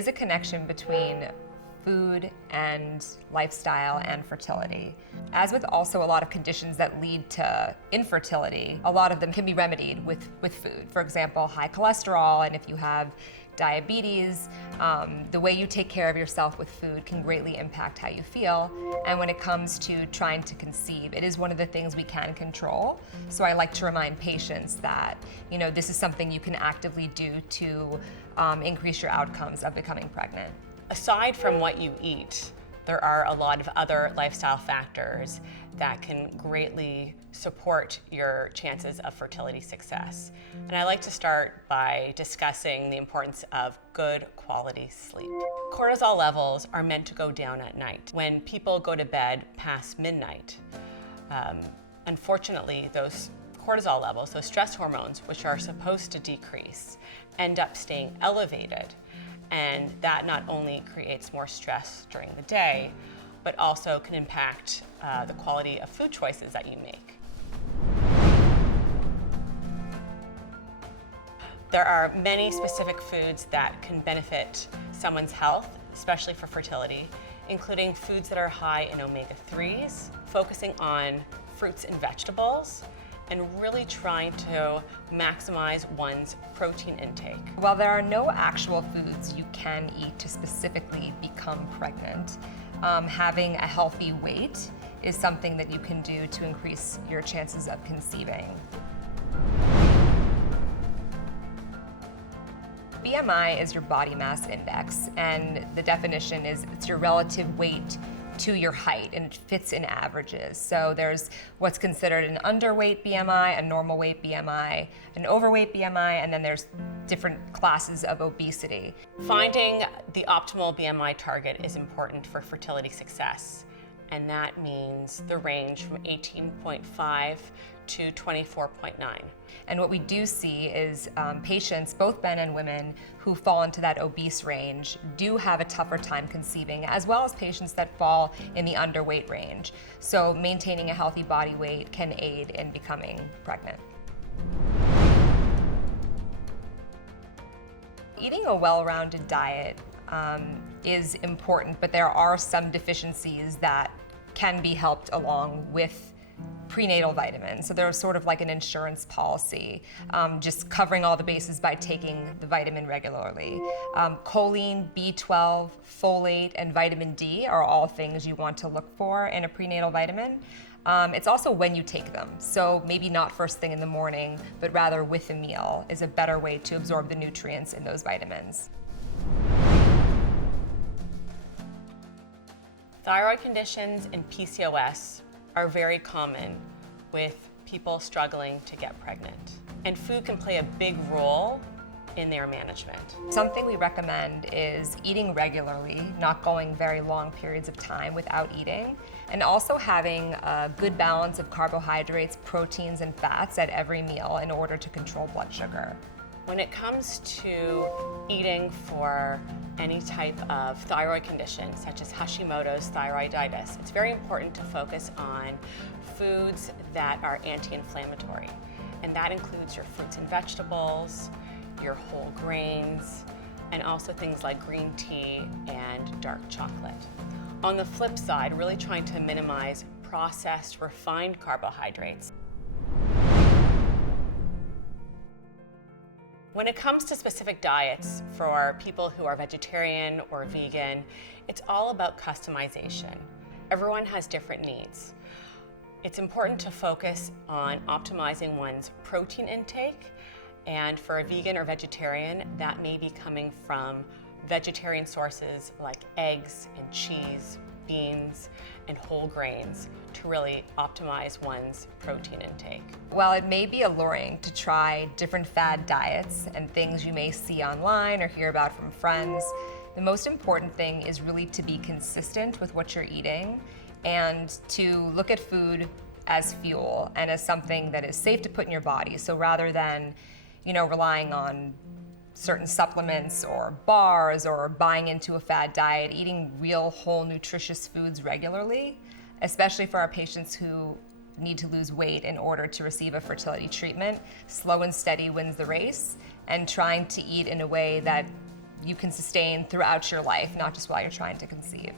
is a connection between food and lifestyle and fertility. As with also a lot of conditions that lead to infertility, a lot of them can be remedied with food. For example, high cholesterol, and if you have diabetes, the way you take care of yourself with food can greatly impact how you feel. And when it comes to trying to conceive, it is one of the things we can control. So I like to remind patients that, this is something you can actively do to increase your outcomes of becoming pregnant. Aside from what you eat, there are a lot of other lifestyle factors that can greatly support your chances of fertility success. And I like to start by discussing the importance of good quality sleep. Cortisol levels are meant to go down at night when people go to bed past midnight. Unfortunately, those cortisol levels, those stress hormones, which are supposed to decrease, end up staying elevated. And that not only creates more stress during the day, but also can impact the quality of food choices that you make. There are many specific foods that can benefit someone's health, especially for fertility, including foods that are high in omega-3s, focusing on fruits and vegetables, and really trying to maximize one's protein intake. While there are no actual foods you can eat to specifically become pregnant, having a healthy weight is something that you can do to increase your chances of conceiving. BMI is your body mass index, and the definition is it's your relative weight to your height, and it fits in averages. So there's what's considered an underweight BMI, a normal weight BMI, an overweight BMI, and then there's different classes of obesity. Finding the optimal BMI target is important for fertility success, and that means the range from 18.5 to 24.9. And what we do see is patients, both men and women, who fall into that obese range do have a tougher time conceiving, as well as patients that fall in the underweight range. So maintaining a healthy body weight can aid in becoming pregnant. Eating a well-rounded diet is important, but there are some deficiencies that can be helped along with prenatal vitamins. So there's sort of like an insurance policy, just covering all the bases by taking the vitamin regularly. Choline, B12, folate, and vitamin D are all things you want to look for in a prenatal vitamin. It's also when you take them. So maybe not first thing in the morning, but rather with a meal is a better way to absorb the nutrients in those vitamins. Thyroid conditions and PCOS are very common with people struggling to get pregnant. And food can play a big role in their management. Something we recommend is eating regularly, not going very long periods of time without eating, and also having a good balance of carbohydrates, proteins, and fats at every meal in order to control blood sugar. When it comes to eating for any type of thyroid condition, such as Hashimoto's thyroiditis, it's very important to focus on foods that are anti-inflammatory. And that includes your fruits and vegetables, your whole grains, and also things like green tea and dark chocolate. On the flip side, really trying to minimize processed, refined carbohydrates. When it comes to specific diets for people who are vegetarian or vegan, it's all about customization. Everyone has different needs. It's important to focus on optimizing one's protein intake, and for a vegan or vegetarian, that may be coming from vegetarian sources like eggs and cheese, beans, and whole grains to really optimize one's protein intake. While it may be alluring to try different fad diets and things you may see online or hear about from friends, the most important thing is really to be consistent with what you're eating and to look at food as fuel and as something that is safe to put in your body. So rather than, relying on certain supplements or bars or buying into a fad diet, eating real, whole, nutritious foods regularly, especially for our patients who need to lose weight in order to receive a fertility treatment, slow and steady wins the race, and trying to eat in a way that you can sustain throughout your life, not just while you're trying to conceive.